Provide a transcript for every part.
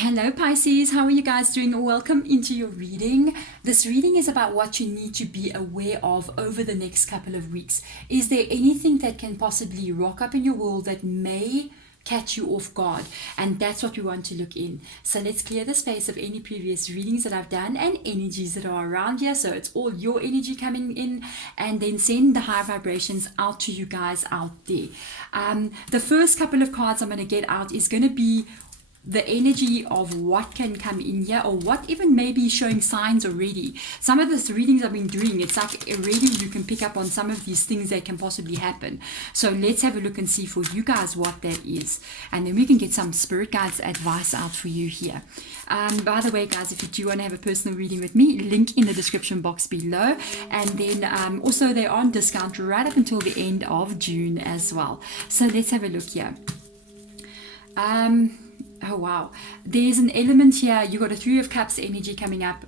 Hello Pisces, how are you guys doing? Welcome into your reading. This reading is about what you need to be aware of over the next couple of weeks. Is there anything that can possibly rock up in your world that may catch you off guard? And that's what we want to look in. So let's clear the space of any previous readings that I've done and energies that are around here. So it's all your energy coming in, and then send the high vibrations out to you guys out there. The first couple of cards I'm going to get out is going to be the energy of what can come in here, or what even maybe showing signs already. Some of the readings I've been doing, it's like already you can pick up on some of these things that can possibly happen. So let's have a look and see for you guys what that is, and then we can get some spirit guides advice out for you here. By the way guys, if you do want to have a personal reading with me, link in the description box below, and then also they're on discount right up until the end of June as well. So let's have a look here. Oh wow, there's an element here. You've got a Three of Cups energy coming up.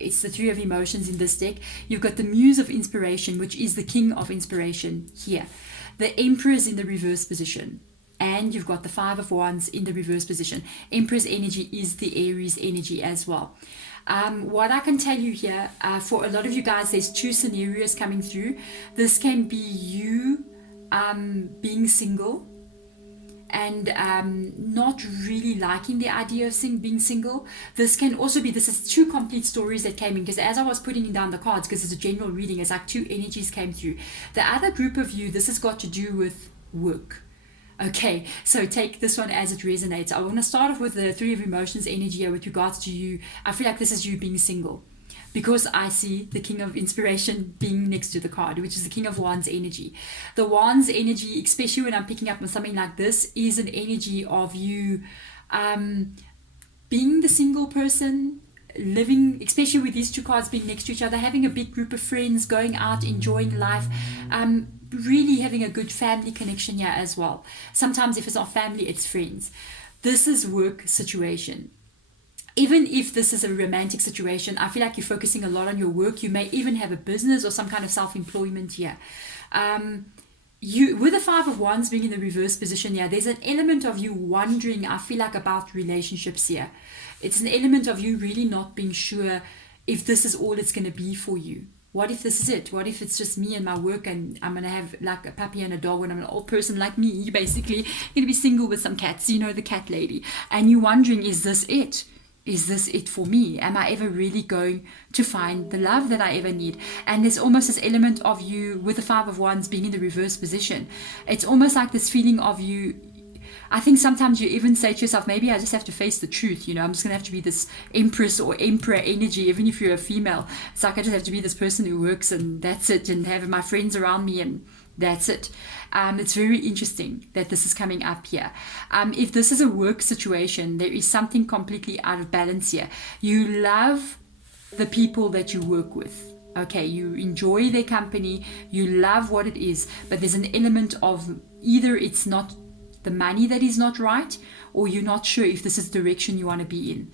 It's the Three of Emotions in this deck. You've got the Muse of Inspiration, which is the King of Inspiration here. The Emperor is in the reverse position, and you've got the Five of Wands in the reverse position. Empress energy is the Aries energy as well. What I can tell you here, for a lot of you guys, there's two scenarios coming through. This can be you being single and not really liking the idea of being single. This can also be, this is two complete stories that came in, because as I was putting down the cards, because it's a general reading, it's like two energies came through. The other group of you, this has got to do with work. Okay, so take this one as it resonates. I want to start off with the Three of Emotions energy here with regards to you. I feel like this is you being single, because I see the King of Inspiration being next to the card, which is the King of Wands energy. The Wands energy, especially when I'm picking up on something like this, is an energy of you being the single person, living, especially with these two cards being next to each other, having a big group of friends, going out, enjoying life, really having a good family connection here as well. Sometimes if it's not family, it's friends. This is work situation. Even if this is a romantic situation, I feel like you're focusing a lot on your work. You may even have a business or some kind of self-employment here. With the Five of Wands being in the reverse position here, there's an element of you wondering, I feel like, about relationships here. It's an element of you really not being sure if this is all it's going to be for you. What if this is it? What if it's just me and my work, and I'm going to have like a puppy and a dog when I'm an old person like me, basically going to be single with some cats, you know, the cat lady. And you're wondering, is this it? Is this it for me? Am I ever really going to find the love that I ever need? And there's almost this element of you with the Five of Wands being in the reverse position. It's almost like this feeling of you. I think sometimes you even say to yourself, maybe I just have to face the truth. You know, I'm just going to have to be this Empress or Emperor energy, even if you're a female. It's like I just have to be this person who works, and that's it, and have my friends around me, and that's it. It's very interesting that this is coming up here. If this is a work situation, there is something completely out of balance here. You love the people that you work with. Okay, you enjoy their company, you love what it is, but there's an element of either it's not the money that is not right, or you're not sure if this is the direction you want to be in.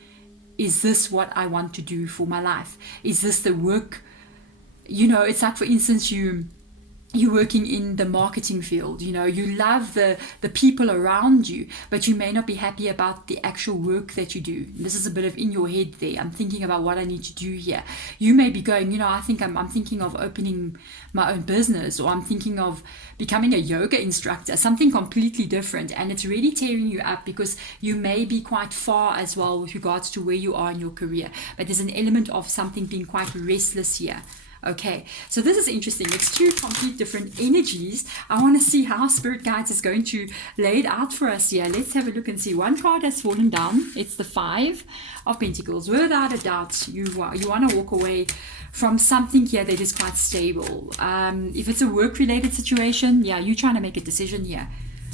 Is this what I want to do for my life? Is this the work? You know, it's like, for instance, you're working in the marketing field, you know, you love the people around you, but you may not be happy about the actual work that you do. This is a bit of in your head there. I'm thinking about what I need to do here. You may be going, you know, I think I'm thinking of opening my own business, or I'm thinking of becoming a yoga instructor, something completely different. And it's really tearing you up, because you may be quite far as well with regards to where you are in your career. But there's an element of something being quite restless here. Okay, so this is interesting. It's two complete different energies. I want to see how Spirit Guides is going to lay it out for us here. Let's have a look and see. One card has fallen down. It's the Five of Pentacles. Without a doubt, you want to walk away from something here that is quite stable. If it's a work-related situation, yeah, you're trying to make a decision here.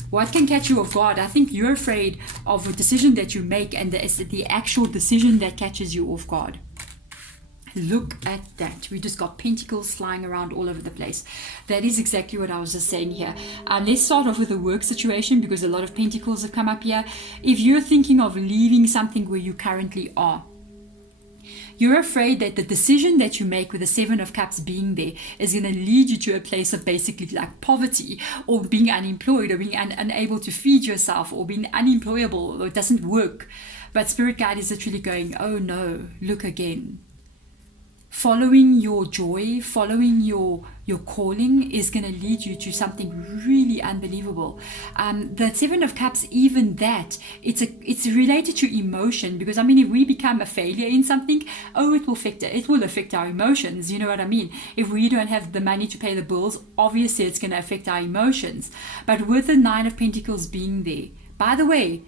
What can catch you off guard? I think you're afraid of a decision that you make, and it's the actual decision that catches you off guard. Look at that. We just got pentacles flying around all over the place. That is exactly what I was just saying here. Let's start off with the work situation, because a lot of pentacles have come up here. If you're thinking of leaving something where you currently are, you're afraid that the decision that you make with the Seven of Cups being there is going to lead you to a place of basically like poverty, or being unemployed, or being unable to feed yourself, or being unemployable, or it doesn't work. But Spirit Guide is literally going, oh no, look again. Following your joy, following your calling is going to lead you to something really unbelievable. The Seven of Cups, even that, it's related to emotion, because I mean, if we become a failure in something, it will affect our emotions. You know what I mean? If we don't have the money to pay the bills, obviously it's going to affect our emotions. But with the Nine of Pentacles being there, by the way,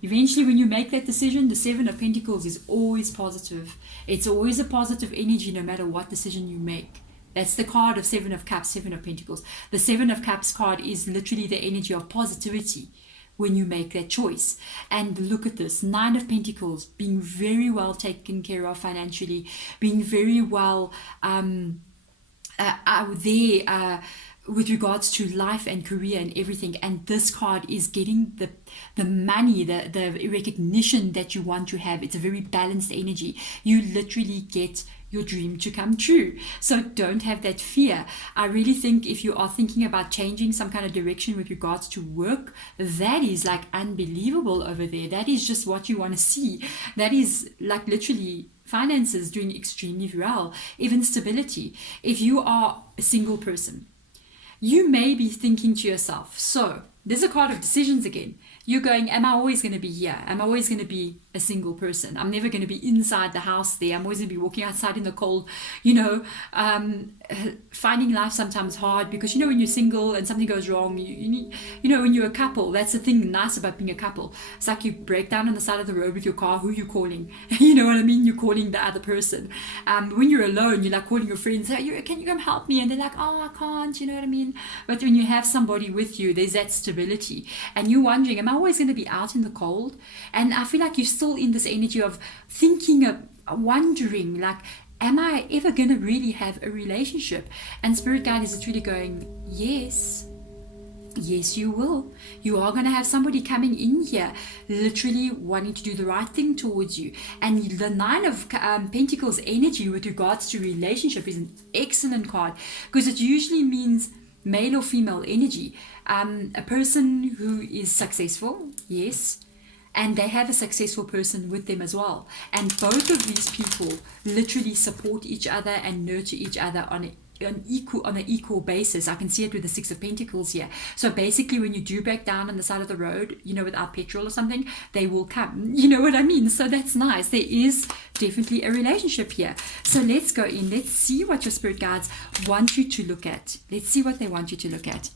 eventually, when you make that decision, the Seven of Pentacles is always positive. It's always a positive energy no matter what decision you make. That's the card of Seven of Cups, Seven of Pentacles. The Seven of Cups card is literally the energy of positivity when you make that choice. And look at this, Nine of Pentacles, being very well taken care of financially, being very well with regards to life and career and everything. And this card is getting the money, the recognition that you want to have. It's a very balanced energy. You literally get your dream to come true. So don't have that fear. I really think if you are thinking about changing some kind of direction with regards to work, that is like unbelievable over there. That is just what you want to see. That is like literally finances doing extremely well, even stability. If you are a single person, you may be thinking to yourself, so there's a card of decisions again. You're going, am I always going to be here? Am I always going to be a single person? I'm never going to be inside the house there. I'm always going to be walking outside in the cold, finding life sometimes hard, because, when you're single and something goes wrong, you need, when you're a couple, that's the thing nice about being a couple. It's like you break down on the side of the road with your car, who you calling? You know what I mean? You're calling the other person. When you're alone, you're like calling your friends, hey, can you come help me? And they're like, oh, I can't, you know what I mean? But when you have somebody with you, there's that stability. And you're wondering, am I always going to be out in the cold? And I feel like you're still in this energy of thinking, wondering, like, am I ever going to really have a relationship? And Spirit Guide is literally going, yes, you will. You are going to have somebody coming in here, literally wanting to do the right thing towards you. And the Nine of Pentacles energy with regards to relationship is an excellent card, because it usually means male or female energy. A person who is successful, yes, and they have a successful person with them as well. And both of these people literally support each other and nurture each other on an equal basis. I can see it with the Six of Pentacles here. So basically, when you do break down on the side of the road, without petrol or something, they will come. You know what I mean? So that's nice. There is definitely a relationship here. So let's go in. Let's see what your spirit guides want you to look at. Let's see what they want you to look at.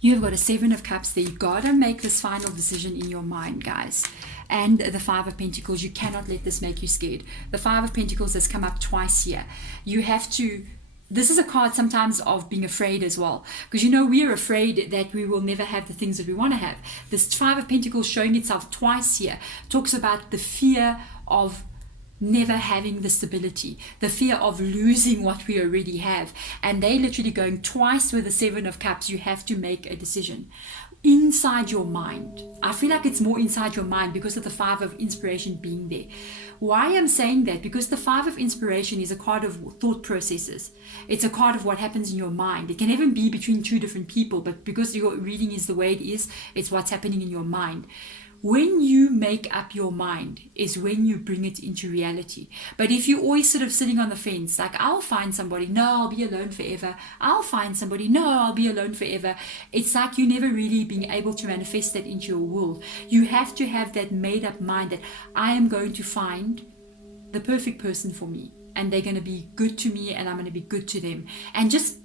You've got a Seven of Cups there. You've got to make this final decision in your mind, guys. And the Five of Pentacles, you cannot let this make you scared. The Five of Pentacles has come up twice here. You have to, this is a card sometimes of being afraid as well. Because we are afraid that we will never have the things that we want to have. This Five of Pentacles showing itself twice here talks about the fear of never having the stability, the fear of losing what we already have. And they literally going twice with the Seven of Cups. You have to make a decision inside your mind. I feel like it's more inside your mind because of the Five of Inspiration being there. Why I'm saying that? Because the Five of Inspiration is a card of thought processes. It's a card of what happens in your mind. It can even be between two different people, but because your reading is the way it is, it's what's happening in your mind. When you make up your mind is when you bring it into reality. But if you're always sort of sitting on the fence, like, I'll find somebody, no, I'll be alone forever. I'll find somebody, no, I'll be alone forever. It's like you never really being able to manifest that into your world. You have to have that made up mind that I am going to find the perfect person for me. And they're going to be good to me and I'm going to be good to them. And just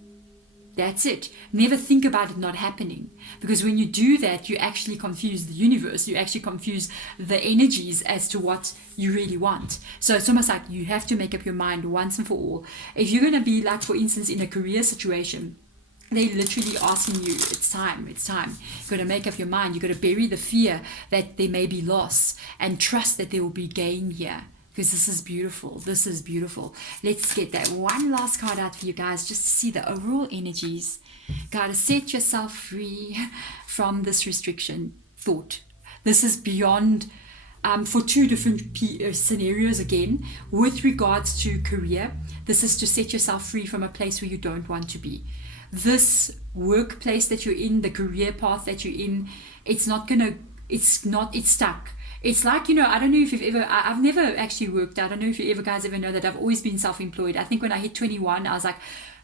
that's it. Never think about it not happening. Because when you do that, you actually confuse the universe. You actually confuse the energies as to what you really want. So it's almost like you have to make up your mind once and for all. If you're going to be like, for instance, in a career situation, they're literally asking you, it's time. You've got to make up your mind. You've got to bury the fear that there may be loss and trust that there will be gain here. Because this is beautiful. This is beautiful. Let's get that one last card out for you guys just to see the overall energies. Gotta set yourself free from this restriction thought. This is beyond, for two different scenarios again. With regards to career, this is to set yourself free from a place where you don't want to be. This workplace that you're in, the career path that you're in, it's stuck. It's like, you know, I don't know if you've ever, I've never actually worked. I don't know if you ever guys ever know that I've always been self-employed. I think when I hit 21, I was like,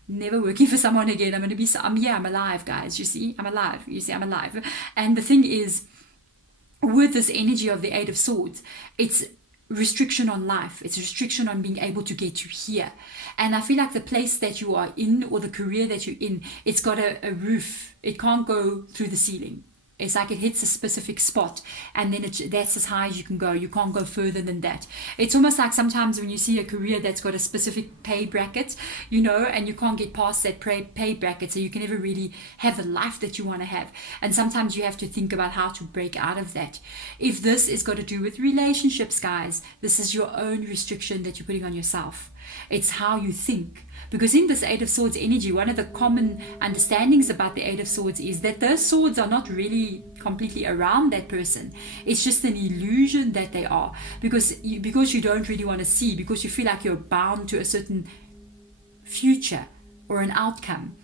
never working for someone again. I'm going to be, I'm alive, guys. You see, I'm alive. You see, I'm alive. And the thing is, with this energy of the Eight of Swords, it's restriction on life. It's restriction on being able to get to here. And I feel like the place that you are in, or the career that you're in, it's got a roof. It can't go through the ceiling. It's like it hits a specific spot, and then that's as high as you can go. You can't go further than that. It's almost like sometimes when you see a career that's got a specific pay bracket, you know, and you can't get past that pay bracket, so you can never really have the life that you want to have. And sometimes you have to think about how to break out of that. If this is got to do with relationships, guys, this is your own restriction that you're putting on yourself. It's how you think. Because in this Eight of Swords energy, one of the common understandings about the Eight of Swords is that those swords are not really completely around that person. It's just an illusion that they are. Because you don't really want to see, because you feel like you're bound to a certain future or an outcome.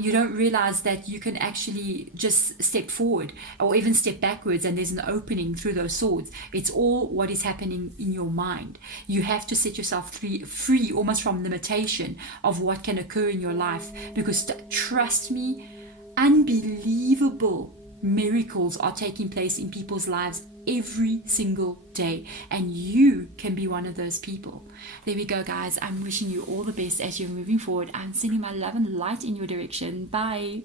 You don't realize that you can actually just step forward or even step backwards, and there's an opening through those swords. It's all what is happening in your mind. You have to set yourself free almost from limitation of what can occur in your life, because trust me, unbelievable miracles are taking place in people's lives every single day, and you can be one of those people. There we go, guys. I'm wishing you all the best as you're moving forward. I'm sending my love and light in your direction. Bye.